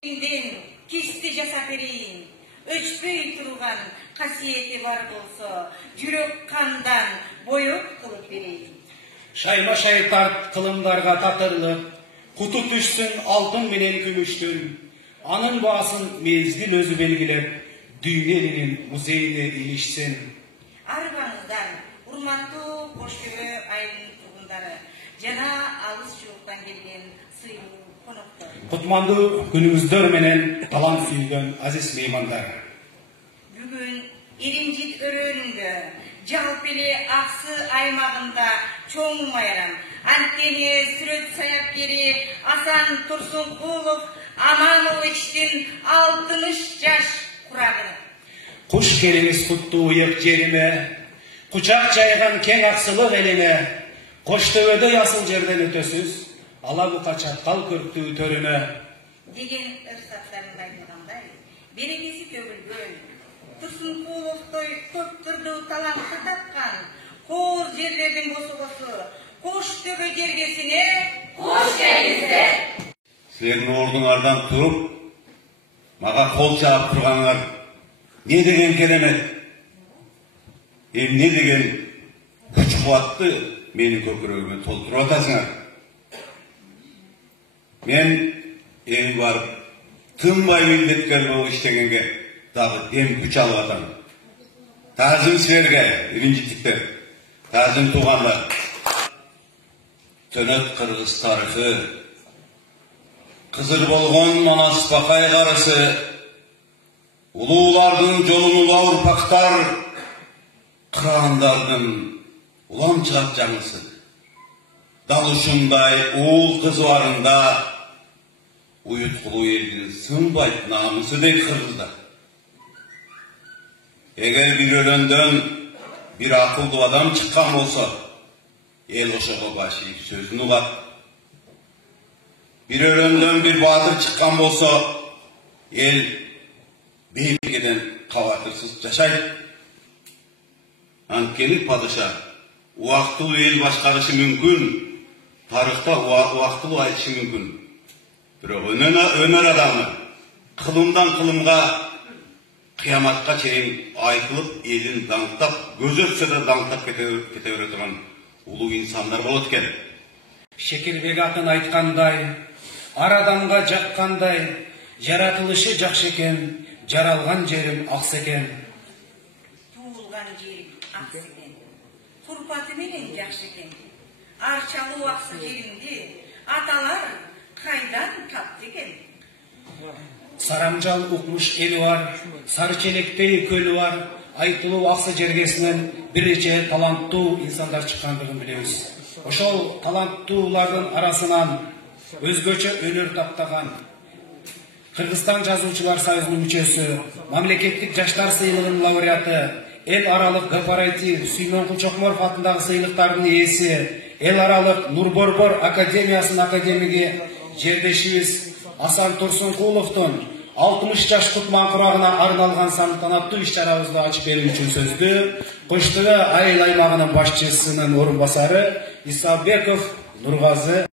Кисти жасап берейин. Өчпөй турган касиети бар болсо, жүрөк кандан боек кылып берейин. Шайма шайтарт кылымдарга татырлык, куту түшсүн алтын менен күмүштүн, анын баасын мезгил өзү белгилеп, дүйнө элинин музейине илишсин. Арбаңыздан урматтуу Кош-Төбө айылынын тургундары жана алыс жууктан келген сыйлуу коноктор. Кутмандуу күнүңүздөр менен талант сүйгөн азиз меймандар. Бүгүн Иримжит өрөөнүндө жалпы эле Аксы аймагында чоң майрам. Анткени сүрөт саяпкери Асан Турсункулов Амановичтин 60 жаш курагы. Куш келиңиз куттуу ыйык жериме, кучак жайган кең аксылык элиме, Кош-Төбөдө асыл жерден өтөсүз, алабука чаткал көрктүү төрүмө. Деген ырсаттарын айтылгандай, берекеси төгүлгөн, Турсункуловдой көптөрдү талантты тапкан, кооз жерлердин босогосу, Кош-Төбө жергесине кош келиңиздер. Силердин ордуңардан туруп, мага кол чаап турганыңар не деген керемет, эмне деген күч кубатты менин көкүрөгүмө толтуруп атасыңар. Мен эми барып, тынбай милдеткер болуп иштегенге дагы дем күч алып атам. Таазим силерге, Иримжиттиктер, таазим туугандар. Төнөт кыргыз тарыхы, кызыр болгон Манас Бакай карысы, улуулардын жолун улаа урпактар, кырандардын улам чыгат жаңысы. Дал ушундай уул кызы барында уюткулуу элдин сынбайт намысы дейт кыргыздар. Эгер бир өрөөндөн бир акылдуу адам чыккан болсо, эл ошого баш ийип сөзүн угат. Бир өрөөндөн бир баатыр чыккан болсо, эл бейбергеден кабатырсыз жашайт. Анткени падыша убактылуу эл башкарышы мүмкүн, тарыхта убактылуу айтышы мүмкүн. Бирок өнөр адамы кылымдан кылымга, кыяматка чейин айтылып, элин даңктап, көз өтсө да даңктап кете бере турган улуу инсандар болот экен. Шекербек атын айткандай, ар адамга жаккандай, жаратылышы жакшы экен, жаралган жерим аксы экен. Туулган жерим аксы экен, турпаты менен жакшы экен. Арчалуу аксы жеримди аталар кайдан тапты экен. Сарамжал укмуш эли бар, Сарычелектей көлү бар, айтылуу аксы жергесинен бирнече таланттуу инсандар чыккандыгын билебиз. Ошол таланттуулардын арасынан өзгөчө өнөр таптаган Кыргызстан жазуучулар союзунун мүчөсү, мамлекеттик жаштар сыйлыгынын лауреаты, эл аралык корпоратив Сүймөн Чокморов атындагы сыйлыктардын ээси, эл аралык Нурборбор академиясынын академиги жердешибиз Асан Турсункуловдун 60 жаш кутман курагына арналган салтанаттуу иш-чарабызды ачып берүү үчүн сөздү Кош-Төбө айыл аймагынын башчысынын орун басары Исабеков Нургазы